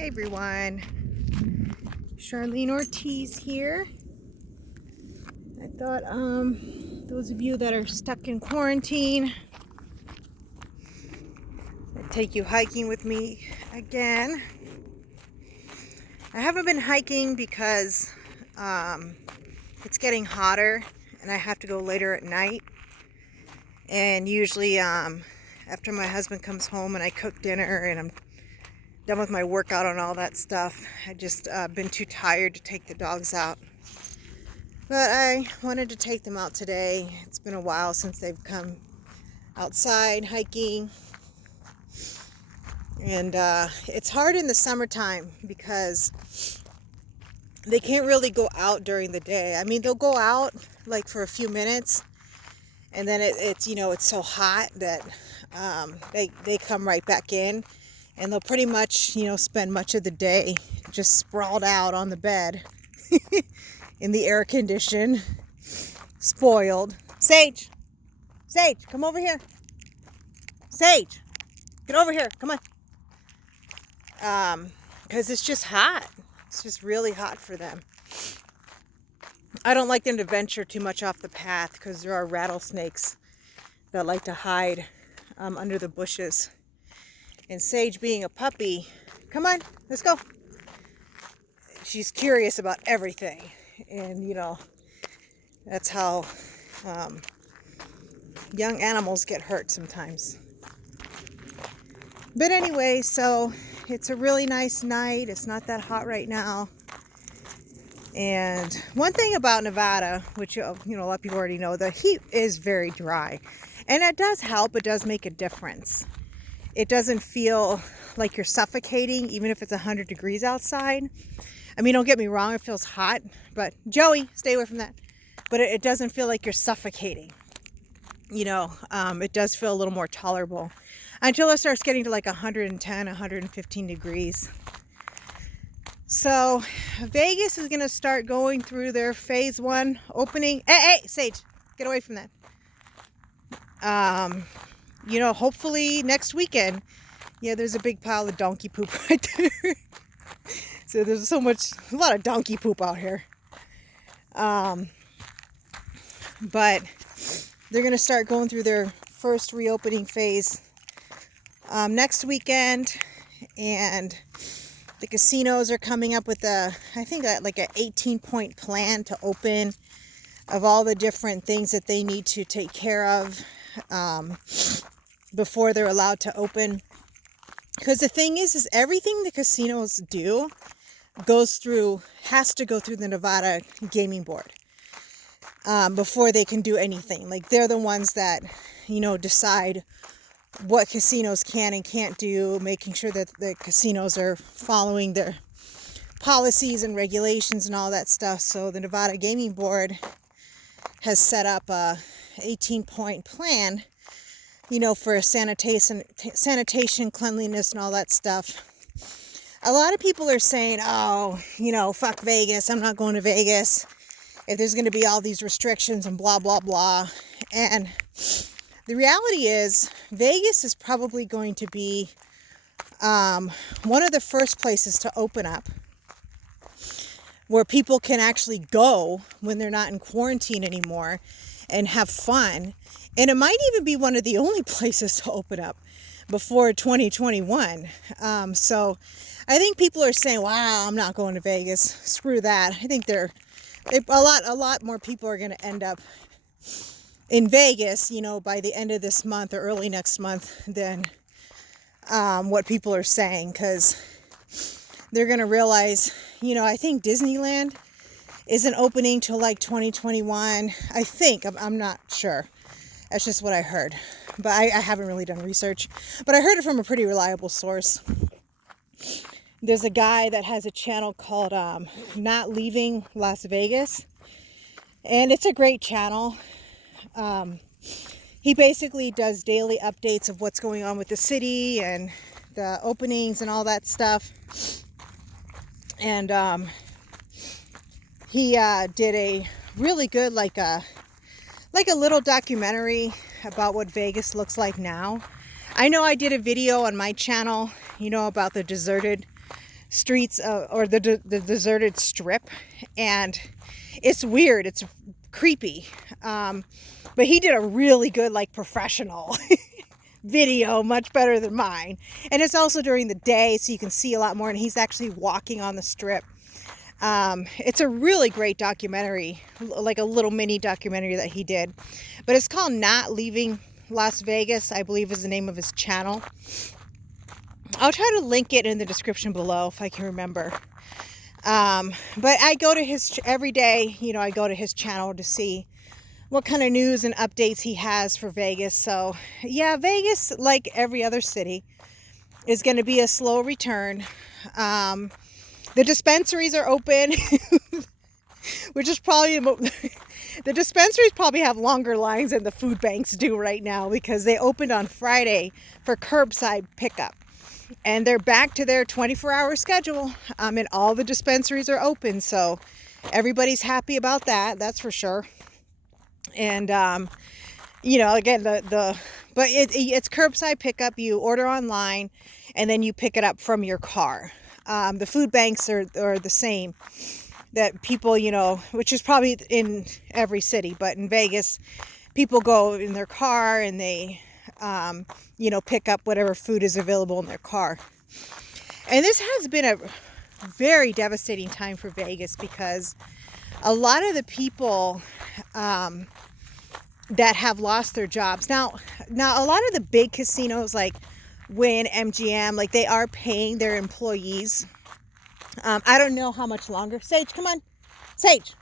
Hey everyone, Charlene Ortiz here. I thought those of you that are stuck in quarantine, I'd take you hiking with me again. I haven't been hiking because it's getting hotter and I have to go later at night. And usually after my husband comes home and I cook dinner and I'm done with my workout and all that stuff, I just been too tired to take the dogs out. But I wanted to take them out today. It's been a while since they've come outside hiking. And it's hard in the summertime because they can't really go out during the day. I mean, they'll go out like for a few minutes and then it's so hot that they come right back in, and they'll pretty much, spend much of the day just sprawled out on the bed in the air condition, spoiled. Sage, come over here. Sage, get over here. Come on. Because it's just hot. It's just really hot for them. I don't like them to venture too much off the path because there are rattlesnakes that like to hide under the bushes. And Sage, being a puppy, come on, let's go. She's curious about everything. And, that's how young animals get hurt sometimes. But anyway, so it's a really nice night. It's not that hot right now. And one thing about Nevada, which, a lot of people already know, the heat is very dry. And it does help. It does make a difference. It doesn't feel like you're suffocating, even if it's 100 degrees outside. I mean, don't get me wrong, it feels hot, but Joey, stay away from that. But it doesn't feel like you're suffocating. It does feel a little more tolerable until it starts getting to like 110, 115 degrees. So Vegas is going to start going through their phase 1 opening. Hey, Sage, get away from that. Hopefully next weekend. Yeah, there's a big pile of donkey poop right there. So there's a lot of donkey poop out here. But they're going to start going through their first reopening phase next weekend. And the casinos are coming up with an 18-point plan to open, of all the different things that they need to take care of before they're allowed to open. Because the thing is everything the casinos do has to go through the Nevada Gaming Board before they can do anything. Like, they're the ones that, decide what casinos can and can't do, making sure that the casinos are following their policies and regulations and all that stuff. So the Nevada Gaming Board has set up a 18-point plan, for sanitation, cleanliness, and all that stuff. A lot of people are saying, fuck Vegas. I'm not going to Vegas if there's going to be all these restrictions and blah, blah, blah. And the reality is Vegas is probably going to be one of the first places to open up where people can actually go when they're not in quarantine anymore and have fun. And it might even be one of the only places to open up before 2021. So I think people are saying, wow, I'm not going to Vegas. Screw that. I think a lot more people are going to end up in Vegas, by the end of this month or early next month than what people are saying, because they're going to realize, I think Disneyland isn't opening till like 2021. I think, I'm not sure. That's just what I heard. But I haven't really done research. But I heard it from a pretty reliable source. There's a guy that has a channel called Not Leaving Las Vegas. And it's a great channel. He basically does daily updates of what's going on with the city and the openings and all that stuff. And he did a really good, like a little documentary about what Vegas looks like now. I know I did a video on my channel, about the deserted streets or the deserted strip, and it's weird. It's creepy. But he did a really good, like, professional video, much better than mine. And it's also during the day, so you can see a lot more, and he's actually walking on the strip. It's a really great documentary, like a little mini documentary that he did. But it's called Not Leaving Las Vegas, I believe is the name of his channel. I'll try to link it in the description below if I can remember. But I go to his, every day, I go to his channel to see what kind of news and updates he has for Vegas. So yeah, Vegas, like every other city, is going to be a slow return. The dispensaries are open, which is probably, the dispensaries probably have longer lines than the food banks do right now, because they opened on Friday for curbside pickup. And they're back to their 24-hour schedule, and all the dispensaries are open. So everybody's happy about that, that's for sure. And, again, but it's curbside pickup. You order online, and then you pick it up from your car. The food banks are the same, that people, which is probably in every city, but in Vegas, people go in their car and they pick up whatever food is available in their car. And this has been a very devastating time for Vegas, because a lot of the people that have lost their jobs now a lot of the big casinos like Wynn, MGM, like, they are paying their employees. I don't know how much longer. Sage, come on. Sage,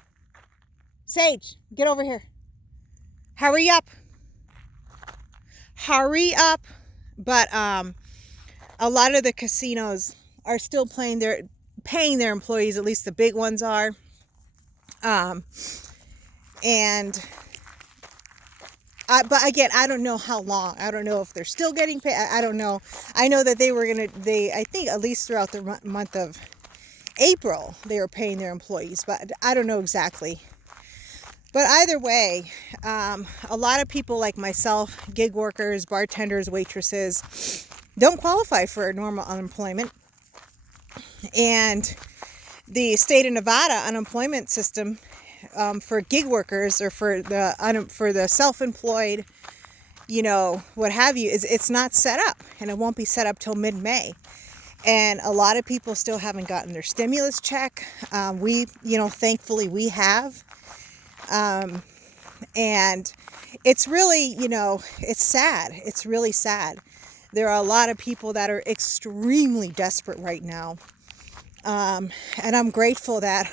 get over here. Hurry up. But a lot of the casinos are still paying their employees, at least the big ones are. But again, I don't know how long. I don't know if they're still getting paid. I don't know. I know that I think at least throughout the month of April, they were paying their employees, but I don't know exactly. But either way, a lot of people like myself, gig workers, bartenders, waitresses, don't qualify for normal unemployment. And the state of Nevada unemployment system, for gig workers or for the self-employed, what have you, it's not set up, and it won't be set up till mid-May. And a lot of people still haven't gotten their stimulus check. We, thankfully we have. And it's really, it's sad. It's really sad. There are a lot of people that are extremely desperate right now. And I'm grateful that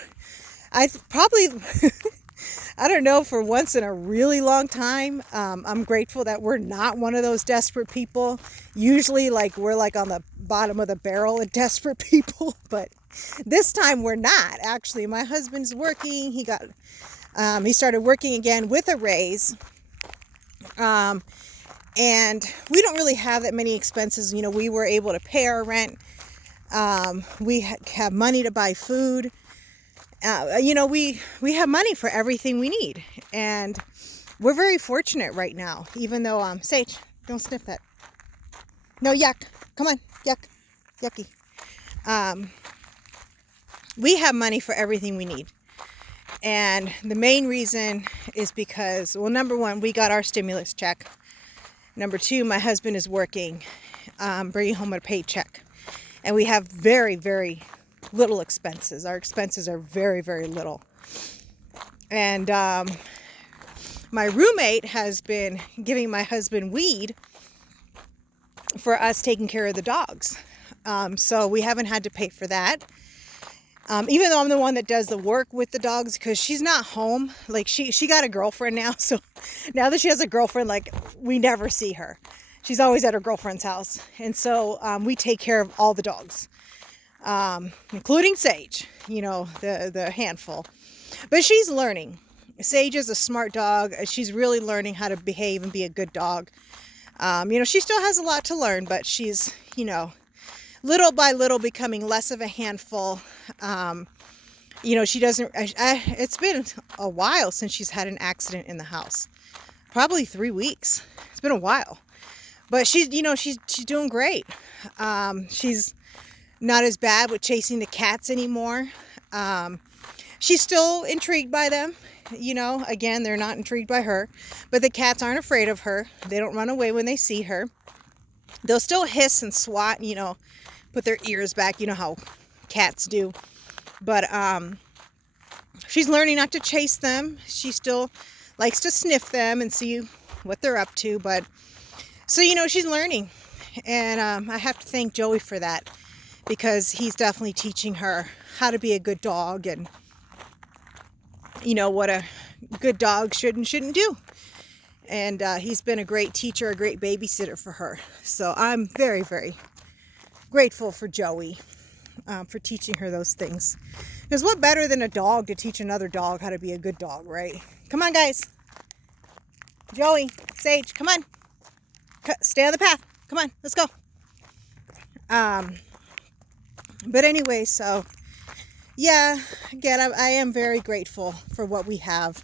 I don't know, for once in a really long time, I'm grateful that we're not one of those desperate people. Usually, we're on the bottom of the barrel of desperate people, but this time we're not. Actually, my husband's working. He started working again with a raise. And we don't really have that many expenses. We were able to pay our rent. We have money to buy food. We have money for everything we need, and we're very fortunate right now, even though, Sage, don't sniff that. No, yuck. Come on. Yucky. We have money for everything we need. And the main reason is because, well, number one, we got our stimulus check. Number two, my husband is working, bringing home a paycheck. And we have very, very little expenses. Our expenses are very, very little. And my roommate has been giving my husband weed for us taking care of the dogs. So we haven't had to pay for that. Even though I'm the one that does the work with the dogs, because she's not home. She got a girlfriend now. So now that she has a girlfriend, we never see her. She's always at her girlfriend's house. And so we take care of all the dogs. Including Sage, the handful. But she's learning. Sage is a smart dog. She's really learning how to behave and be a good dog. She still has a lot to learn, but she's, little by little becoming less of a handful. She doesn't, it's been a while since she's had an accident in the house. Probably 3 weeks. It's been a while. But she's doing great. She's not as bad with chasing the cats anymore. She's still intrigued by them. Again, they're not intrigued by her, but the cats aren't afraid of her. They don't run away when they see her. They'll still hiss and swat, put their ears back, how cats do. But she's learning not to chase them. She still likes to sniff them and see what they're up to. But so, she's learning. And I have to thank Joey for that, because he's definitely teaching her how to be a good dog and, what a good dog should and shouldn't do. And he's been a great teacher, a great babysitter for her. So I'm very, very grateful for Joey for teaching her those things. Because what better than a dog to teach another dog how to be a good dog, right? Come on, guys. Joey, Sage, come on. Stay on the path. Come on, let's go. But anyway, so yeah, again, I am very grateful for what we have.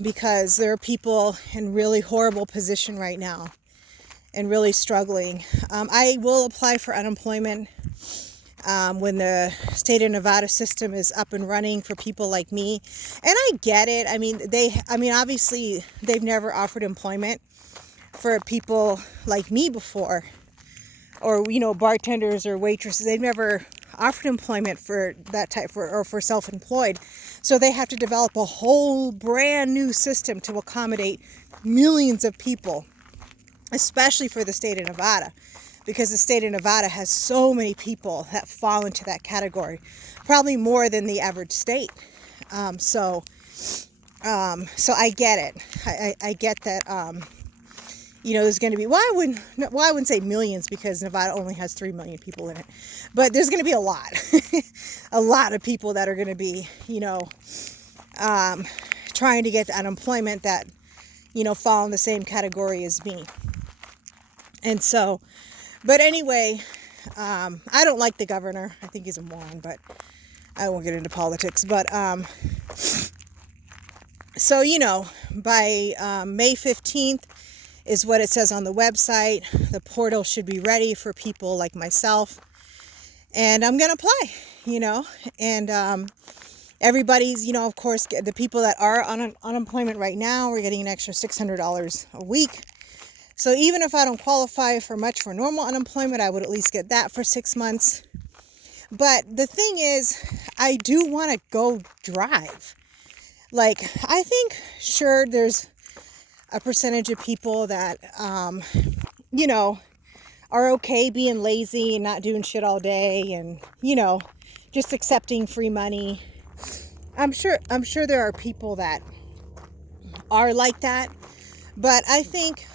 Because there are people in really horrible position right now and really struggling. I will apply for unemployment when the state of Nevada system is up and running for people like me. And I get it. Obviously they've never offered employment for people like me before, or, bartenders or waitresses. They've never offered employment for that type or for self-employed. So they have to develop a whole brand new system to accommodate millions of people, especially for the state of Nevada, because the state of Nevada has so many people that fall into that category, probably more than the average state. So I get it. I get that. There's going to be, I wouldn't say millions, because Nevada only has 3 million people in it, but there's going to be a lot, a lot of people that are going to be, trying to get the unemployment that, fall in the same category as me. And so, but anyway, I don't like the governor. I think he's a moron, but I won't get into politics. But, so, by May 15th, is what it says on the website. The portal should be ready for people like myself. And I'm going to apply, and everybody's, of course, the people that are on unemployment right now, we're getting an extra $600 a week. So even if I don't qualify for much for normal unemployment, I would at least get that for 6 months. But the thing is, I do want to go drive. Like, I think, sure, there's a percentage of people that, are okay being lazy and not doing shit all day and, just accepting free money. I'm sure there are people that are like that, but I think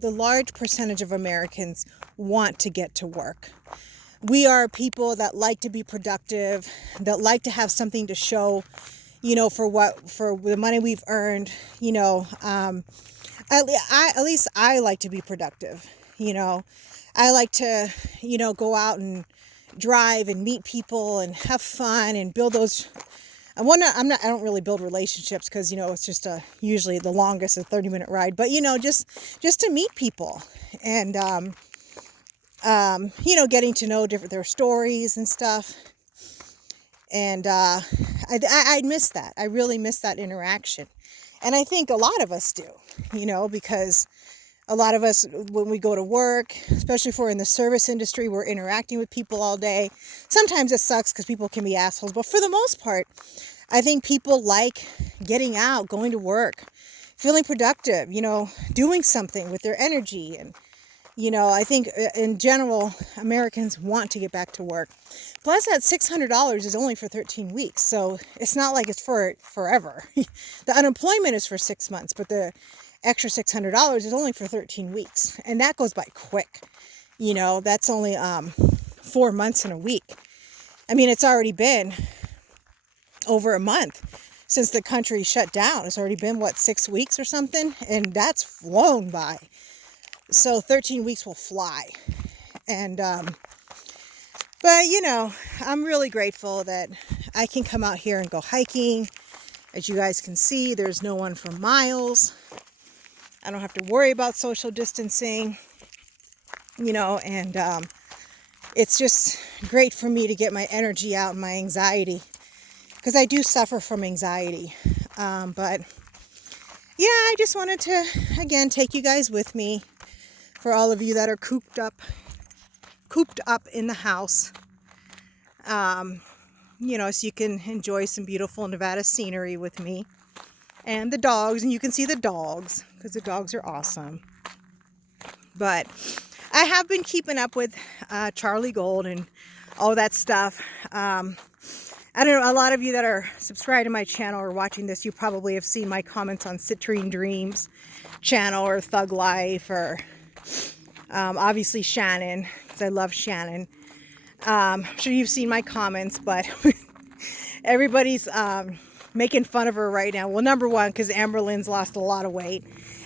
the large percentage of Americans want to get to work. We are people that like to be productive, that like to have something to show, for the money we've earned, at least I like to be productive. I like to, go out and drive and meet people and have fun and build those. I don't really build relationships because, it's just usually the longest, a 30-minute ride, but, just to meet people and, getting to know their stories and stuff. And, I miss that. I really miss that interaction. And I think a lot of us do, because a lot of us, when we go to work, especially if we're in the service industry, we're interacting with people all day. Sometimes it sucks because people can be assholes, but for the most part, I think people like getting out, going to work, feeling productive, doing something with their energy. And, I think in general, Americans want to get back to work. Plus that $600 is only for 13 weeks. So it's not like it's for forever. The unemployment is for 6 months, but the extra $600 is only for 13 weeks. And that goes by quick. That's only 4 months and a week. I mean, it's already been over a month since the country shut down. It's already been, 6 weeks or something? And that's flown by. So 13 weeks will fly. And, but, I'm really grateful that I can come out here and go hiking. As you guys can see, there's no one for miles. I don't have to worry about social distancing, and it's just great for me to get my energy out and my anxiety, because I do suffer from anxiety. But yeah, I just wanted to, again, take you guys with me, for all of you that are cooped up in the house. You know, so you can enjoy some beautiful Nevada scenery with me and the dogs, and you can see the dogs, because the dogs are awesome. But I have been keeping up with Charlie Gold and all that stuff. I don't know, a lot of you that are subscribed to my channel or watching this, you probably have seen my comments on Citrine Dreams channel or Thug Life, or obviously Shannon, because I love Shannon. I'm sure you've seen my comments, but everybody's making fun of her right now. Well, number one, because Amberlynn's lost a lot of weight,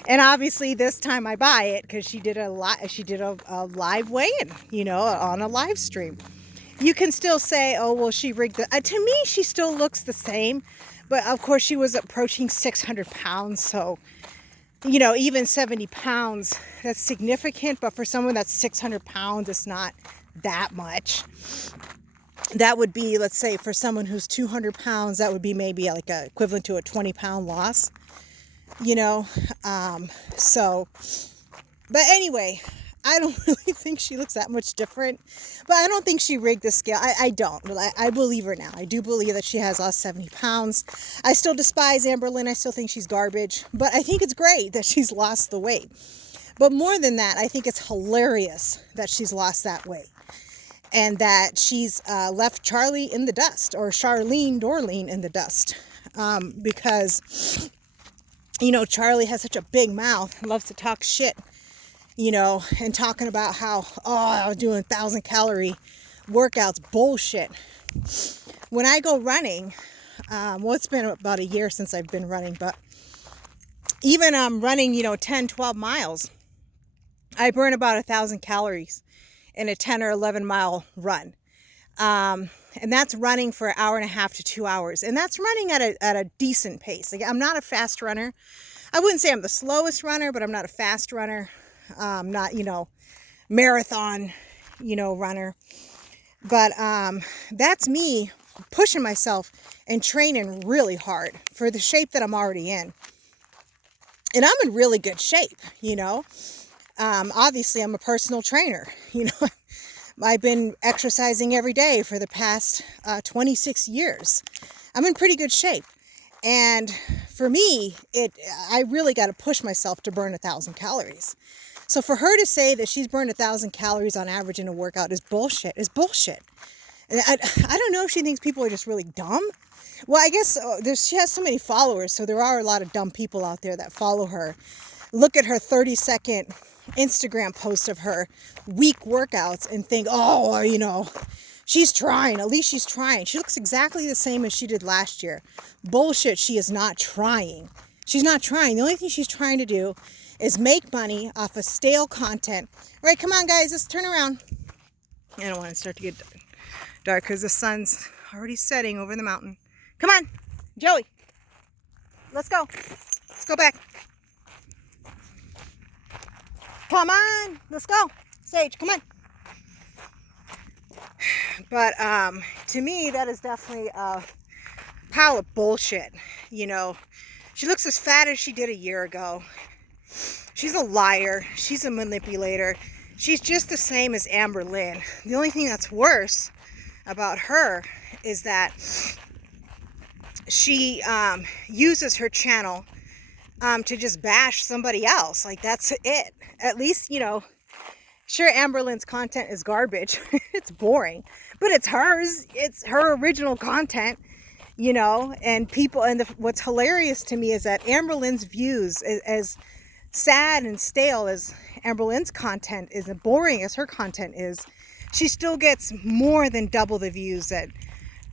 and obviously this time I buy it because she did a live weigh-in, you know, on a live stream. You can still say, oh well, she rigged the. To me, she still looks the same, but of course she was approaching 600 pounds, so. You know, even 70 pounds, that's significant, but for someone that's 600 pounds, it's not that much. That would be, let's say, for someone who's 200 pounds, that would be maybe like equivalent to a 20-pound loss, you know. So, but anyway, I don't really think she looks that much different, but I don't think she rigged the scale. I don't. I believe her now. I do believe that she has lost 70 pounds. I still despise Amberlynn. I still think she's garbage, but I think it's great that she's lost the weight. But more than that, I think it's hilarious that she's lost that weight, and that she's left Charlie in the dust, or Charlene Dorleen in the dust, because, you know, Charlie has such a big mouth and loves to talk shit, you know, and talking about how, oh, I was doing 1,000-calorie workouts. Bullshit. When I go running, well, it's been about a year since I've been running, but even running, you know, 10, 12 miles, I burn about 1,000 calories in a 10 or 11 mile run. And that's running for an hour and a half to 2 hours. And that's running at a decent pace. Like, I'm not a fast runner. I wouldn't say I'm the slowest runner, but I'm not a fast runner. Not, you know, marathon, you know, runner. But that's me pushing myself and training really hard for the shape that I'm already in. And I'm in really good shape, you know. Obviously, I'm a personal trainer, you know. I've been exercising every day for the past 26 years. I'm in pretty good shape. And for me, I really got to push myself to burn 1,000 calories. So for her to say that she's burned 1,000 calories on average in a workout is bullshit. And I don't know if she thinks people are just really dumb. Well, I guess she has so many followers, so there are a lot of dumb people out there that follow her. Look at her 30-second Instagram post of her week workouts and think, oh, you know, she's trying. At least she's trying. She looks exactly the same as she did last year. Bullshit, she is not trying. She's not trying. The only thing she's trying to do is make money off of stale content. All right, come on, guys, let's turn around. I don't want to start to get dark because the sun's already setting over the mountain. Come on, Joey. Let's go. Let's go back. Come on, let's go. Sage, come on. But to me, that is definitely a pile of bullshit. You know, she looks as fat as she did a year ago. She's a liar. She's a manipulator. She's just the same as Amberlynn. The only thing that's worse about her is that she uses her channel to just bash somebody else. Like, that's it. At least, you know, sure, Amberlynn's content is garbage. It's boring. But it's hers. It's her original content, you know. And people, and what's hilarious to me is that Amberlynn's views, as sad and stale as Amberlynn's content is, and boring as her content is, she still gets more than double the views that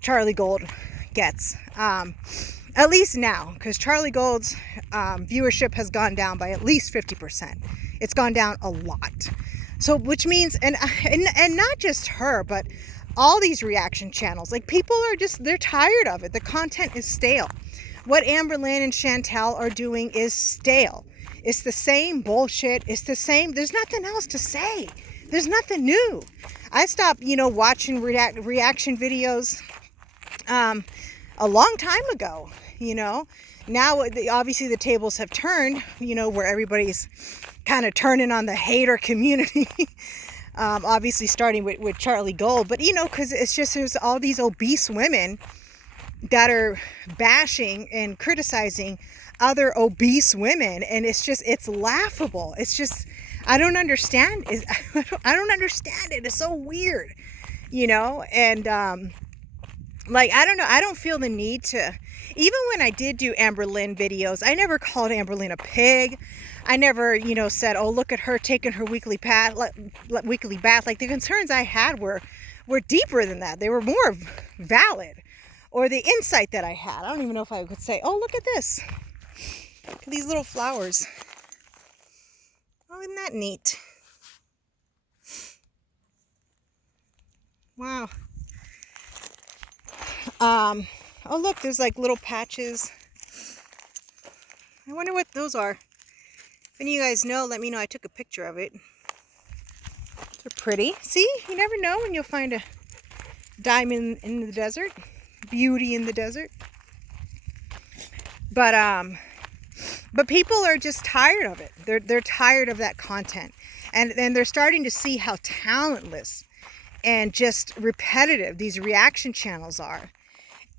Charlie Gold gets. At least now, because Charlie Gold's viewership has gone down by at least 50%. It's gone down a lot. So, which means, and not just her, but all these reaction channels, like, people are just, they're tired of it. The content is stale. What Amberlynn and Chantel are doing is stale. It's the same bullshit. It's the same. There's nothing else to say. There's nothing new. I stopped, watching reaction videos a long time ago, Now, obviously, the tables have turned, where everybody's kind of turning on the hater community. Obviously, starting with Charlie Gold. But, because it's just there's all these obese women that are bashing and criticizing other obese women. And it's laughable. It's just, I don't understand. I don't understand it. It's so weird, And, I don't know. I don't feel the need to, even when I did do Amber Lynn videos, I never called Amber Lynn a pig. I never, said, oh, look at her taking her weekly bath. Like the concerns I had were deeper than that. They were more valid. Or the insight that I had. I don't even know if I could say, oh, look at this. Look at these little flowers. Oh, isn't that neat? Wow. Oh, look, there's like little patches. I wonder what those are. If any of you guys know, let me know. I took a picture of it. They're pretty. See, you never know when you'll find a diamond in the desert. Beauty in the desert. But people are just tired of it. They're tired of that content. And they're starting to see how talentless and just repetitive these reaction channels are.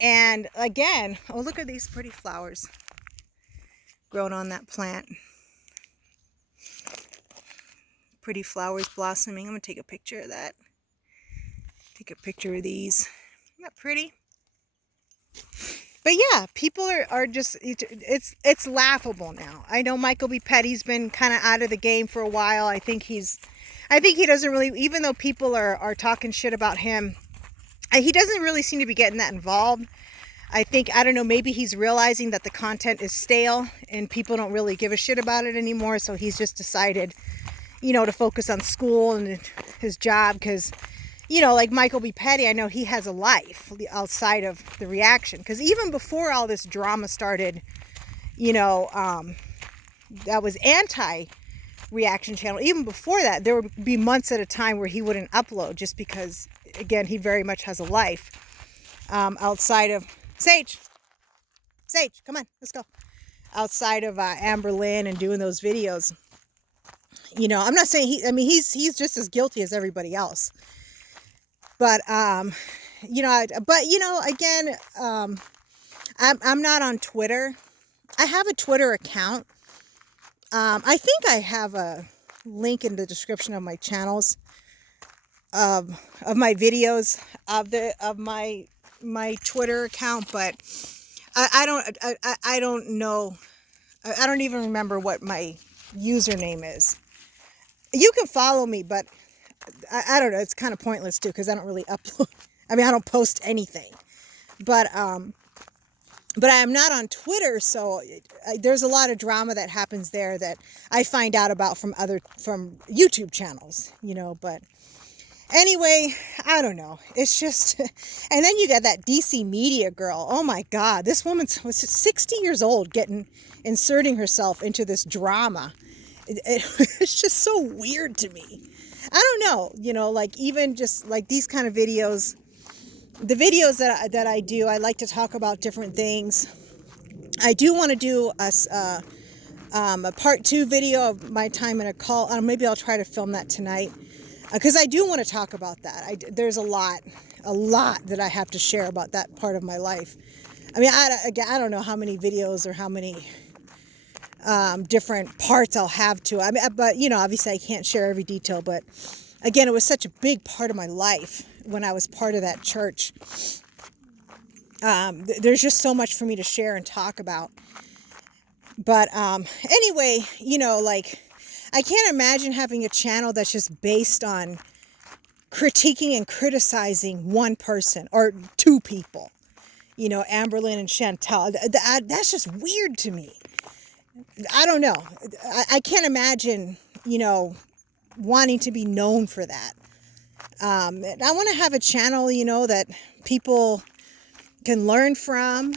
And again, oh, look at these pretty flowers growing on that plant. Pretty flowers blossoming. I'm going to take a picture of that. Take a picture of these. Isn't that pretty? But yeah, people are just, it's laughable now. I know Michael B. Petty's been kind of out of the game for a while. I think he doesn't really, even though people are talking shit about him, he doesn't really seem to be getting that involved. I don't know, maybe he's realizing that the content is stale and people don't really give a shit about it anymore. So he's just decided, to focus on school and his job because, like Michael B. Petty, I know he has a life outside of the reaction. Because even before all this drama started, that was anti-reaction channel. Even before that, there would be months at a time where he wouldn't upload just because, again, he very much has a life outside of... Sage, come on, let's go. Outside of Amber Lynn and doing those videos. I'm not saying he's just as guilty as everybody else. But, again, I'm not on Twitter. I have a Twitter account. I think I have a link in the description of my channels of my videos of my Twitter account, but I don't know. I don't even remember what my username is. You can follow me, but I don't know. It's kind of pointless too because I don't really upload. I don't post anything. But I am not on Twitter, so there's a lot of drama that happens there that I find out about from YouTube channels, But anyway, I don't know. It's just, and then you got that DC media girl. Oh my God, this woman was 60 years old, inserting herself into this drama. It's just so weird to me. I don't know, like even just like these kind of videos, the videos that I do, I like to talk about different things. I do want to do a part 2 video of my time in a cult. Maybe I'll try to film that tonight because I do want to talk about that. There's a lot that I have to share about that part of my life. I don't know how many videos or how many different parts I'll have to. But obviously I can't share every detail. But again, it was such a big part of my life when I was part of that church. There's just so much for me to share and talk about. But anyway, like I can't imagine having a channel that's just based on critiquing and criticizing one person or two people. Amber Lynn and Chantal. That's just weird to me. I don't know. I can't imagine, wanting to be known for that. I want to have a channel, that people can learn from,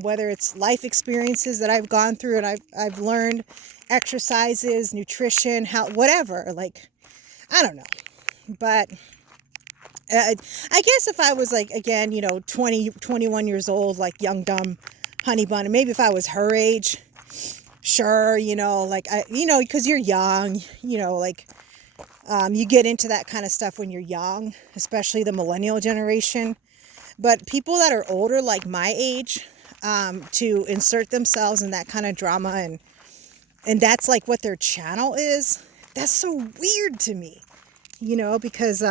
whether it's life experiences that I've gone through and I've learned, exercises, nutrition, whatever. Like, I don't know. But I guess if I was like, again, 20, 21 years old, like young, dumb honey bun, and maybe if I was her age, sure, like, because you're young, like, you get into that kind of stuff when you're young, especially the millennial generation. But people that are older, like my age, to insert themselves in that kind of drama and that's like what their channel is, that's so weird to me, because,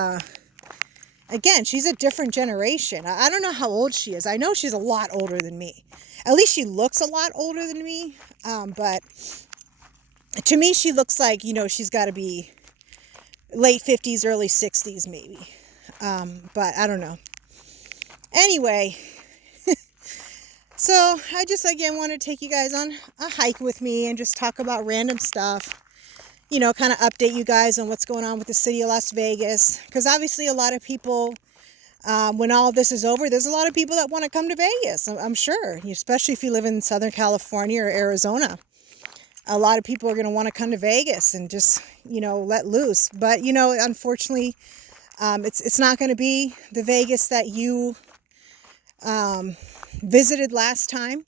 again, she's a different generation. I don't know how old she is. I know she's a lot older than me. At least she looks a lot older than me. But to me, she looks like, she's got to be late 50s, early 60s, maybe. But I don't know. Anyway, so I just, again, want to take you guys on a hike with me and just talk about random stuff. Kind of update you guys on what's going on with the city of Las Vegas. Because obviously a lot of people, when all of this is over, there's a lot of people that want to come to Vegas, I'm sure. Especially if you live in Southern California or Arizona. A lot of people are going to want to come to Vegas and just, let loose. But, unfortunately, it's not going to be the Vegas that you visited last time.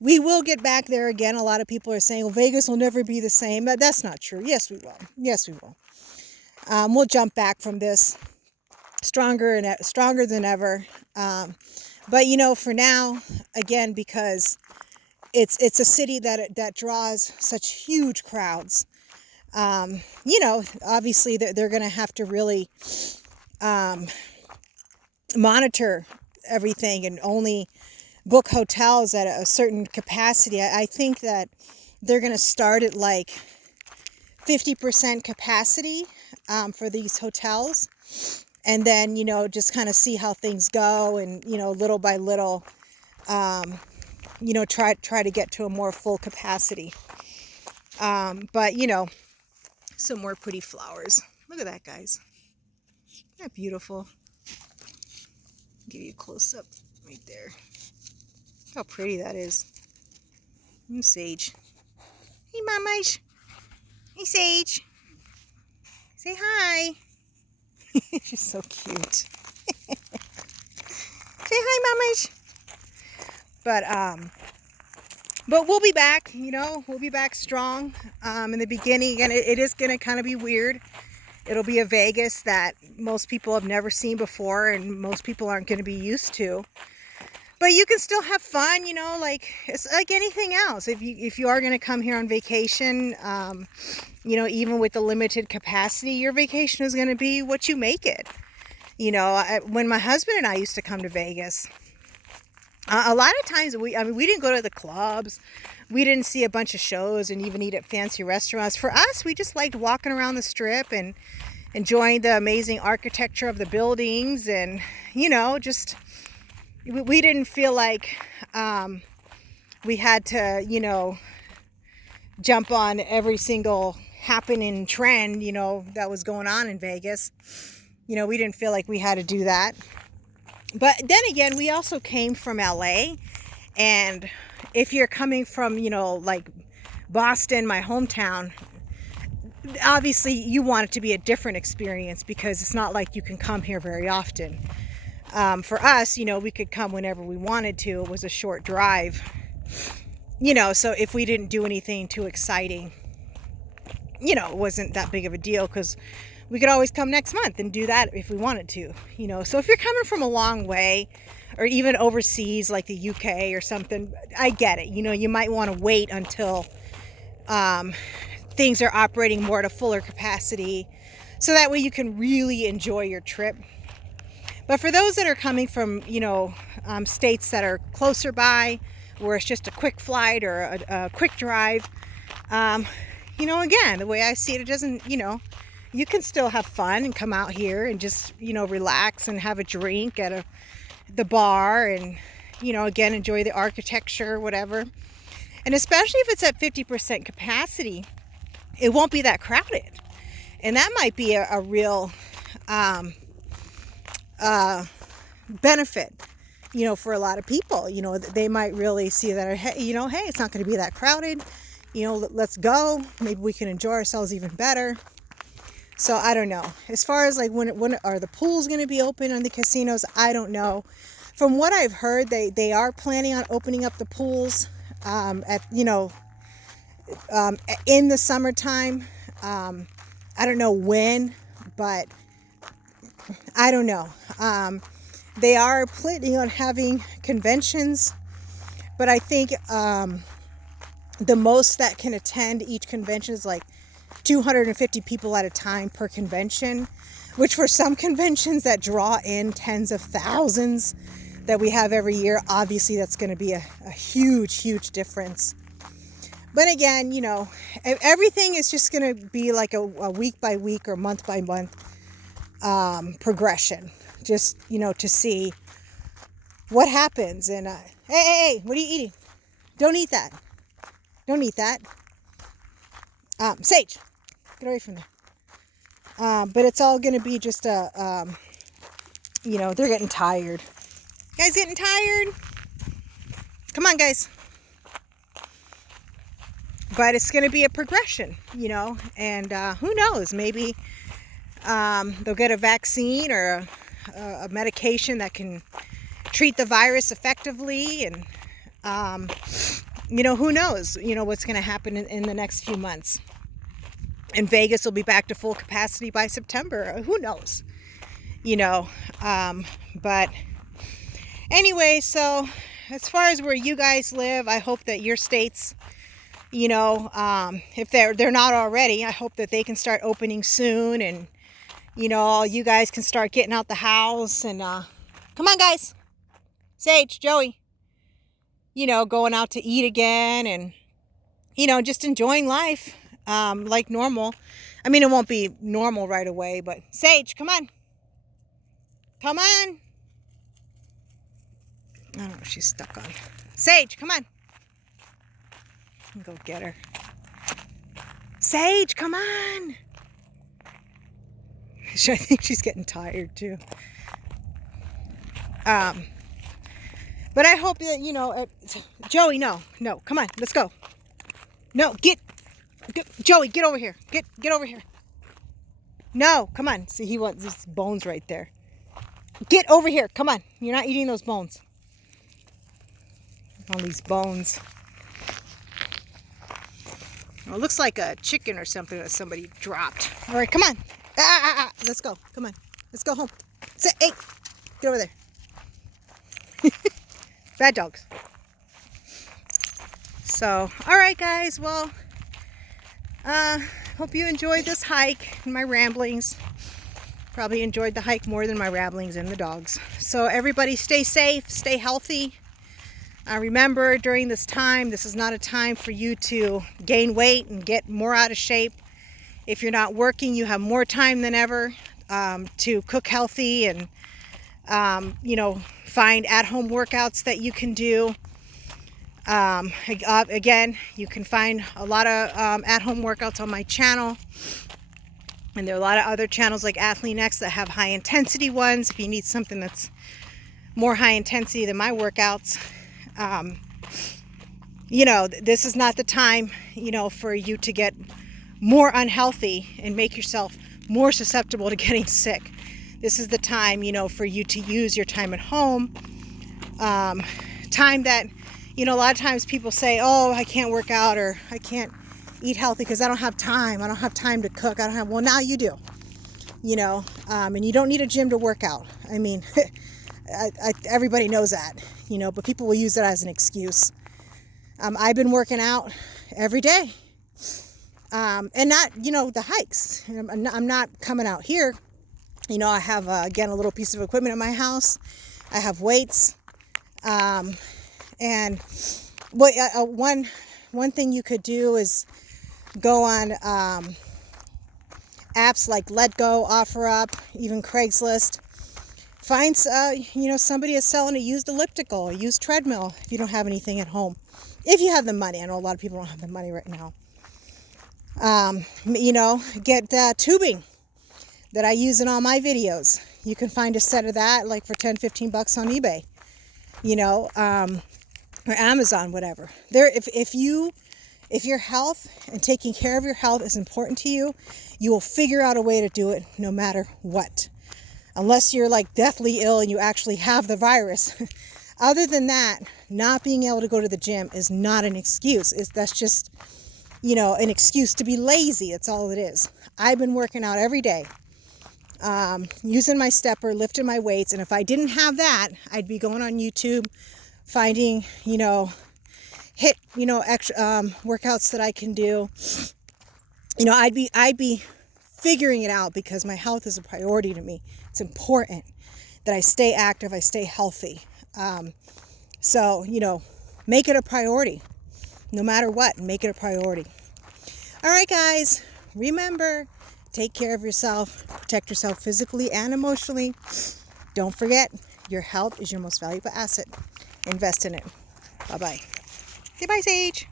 We will get back there again. A lot of people are saying, well, Vegas will never be the same. But that's not true. Yes, we will. Yes, we will. We'll jump back from this stronger than ever. But, for now, again, because it's a city that draws such huge crowds, obviously they're going to have to really monitor everything and only book hotels at a certain capacity. I think that they're going to start at like 50% capacity for these hotels, and then just kind of see how things go, and little by little try to get to a more full capacity. But some more pretty flowers. Look at that, guys. Isn't that beautiful? Give you a close up right there. How pretty that is. And Sage. Hey, Mamash. Hey, Sage. Say hi. She's so cute. Say hi, Mamash. But we'll be back. We'll be back strong. In the beginning, again, it is going to kind of be weird. It'll be a Vegas that most people have never seen before, and most people aren't going to be used to. But you can still have fun, like it's like anything else. If you are going to come here on vacation, even with the limited capacity, your vacation is going to be what you make it. When my husband and I used to come to Vegas, a lot of times we didn't go to the clubs. We didn't see a bunch of shows and even eat at fancy restaurants. For us, we just liked walking around the Strip and enjoying the amazing architecture of the buildings, and just we didn't feel like we had to jump on every single happening trend that was going on in Vegas. We didn't feel like we had to do that. But then again, we also came from LA, and if you're coming from like Boston, my hometown, obviously you want it to be a different experience, because it's not like you can come here very often. For us, we could come whenever we wanted to. It was a short drive, so if we didn't do anything too exciting, it wasn't that big of a deal, because we could always come next month and do that if we wanted to, So if you're coming from a long way, or even overseas like the UK or something, I get it. You might want to wait until things are operating more at a fuller capacity, so that way you can really enjoy your trip. But for those that are coming from, states that are closer by, where it's just a quick flight or a quick drive, again, the way I see it, it doesn't, you can still have fun and come out here and just, relax and have a drink at the bar, and, again, enjoy the architecture, whatever. And especially if it's at 50% capacity, it won't be that crowded. And that might be a real benefit, for a lot of people. They might really see that, hey, it's not going to be that crowded. Let's go. Maybe we can enjoy ourselves even better. So I don't know. As far as like when are the pools going to be open on the casinos, I don't know. From what I've heard, they are planning on opening up the pools at in the summertime. I don't know when, but I don't know. They are planning on having conventions, but I think the most that can attend each convention is like 250 people at a time per convention, which for some conventions that draw in tens of thousands that we have every year, obviously that's going to be a huge, huge difference. But again, everything is just going to be like a week by week or month by month progression, just, to see what happens. And hey, what are you eating? Don't eat that. Don't eat that. Sage, get away from there. But it's all going to be just they're getting tired. You guys getting tired? Come on, guys. But it's going to be a progression, and who knows, maybe they'll get a vaccine or a medication that can treat the virus effectively, and who knows, what's going to happen in the next few months. And Vegas will be back to full capacity by September. Who knows? But anyway, so as far as where you guys live, I hope that your states, if they're not already, I hope that they can start opening soon, and all you guys can start getting out the house, and come on, guys. Sage, Joey, going out to eat again, and just enjoying life like normal. I mean, it won't be normal right away, but Sage, come on. Come on. I don't know what she's stuck on. Sage, come on. Go get her. Sage, come on. I think she's getting tired too. But I hope that, Joey, no, come on, let's go. No, get Joey, get over here. Get over here. No, come on. See, he wants these bones right there. Get over here. Come on. You're not eating those bones. All these bones. Well, it looks like a chicken or something that somebody dropped. All right, come on. Let's go. Come on. Let's go home. Hey, get over there. Bad dogs. So, all right, guys. Well, hope you enjoyed this hike and my ramblings. Probably enjoyed the hike more than my ramblings and the dogs. So everybody stay safe, stay healthy. Remember, during this time, this is not a time for you to gain weight and get more out of shape. If you're not working, you have more time than ever to cook healthy and, find at-home workouts that you can do. Again, you can find a lot of at-home workouts on my channel. And there are a lot of other channels like Athlete Next that have high-intensity ones if you need something that's more high-intensity than my workouts. This is not the time, for you to get more unhealthy and make yourself more susceptible to getting sick. This is the time, for you to use your time at home. Time that, a lot of times people say, oh, I can't work out or I can't eat healthy because I don't have time. I don't have time to cook. Well, now you do, and you don't need a gym to work out. I mean, everybody knows that, but people will use it as an excuse. I've been working out every day, and not, the hikes. I'm not coming out here. I have, again, a little piece of equipment at my house. I have weights. And one thing you could do is go on apps like Let Go, OfferUp, even Craigslist. Find somebody is selling a used elliptical, a used treadmill if you don't have anything at home. If you have the money. I know a lot of people don't have the money right now. Get tubing that I use in all my videos. You can find a set of that like for $10-15 on eBay. Or Amazon, whatever. If If your health and taking care of your health is important to you, you will figure out a way to do it no matter what. Unless you're like deathly ill and you actually have the virus. Other than that, not being able to go to the gym is not an excuse. That's just, an excuse to be lazy. That's all it is. I've been working out every day, using my stepper, lifting my weights. And if I didn't have that, I'd be going on YouTube, finding, extra workouts that I can do. I'd be figuring it out because my health is a priority to me. It's important that I stay active, I stay healthy. So, make it a priority. No matter what, make it a priority. All right, guys, remember, take care of yourself, protect yourself physically and emotionally. Don't forget, your health is your most valuable asset. Invest in it. Bye-bye. Say bye, Sage.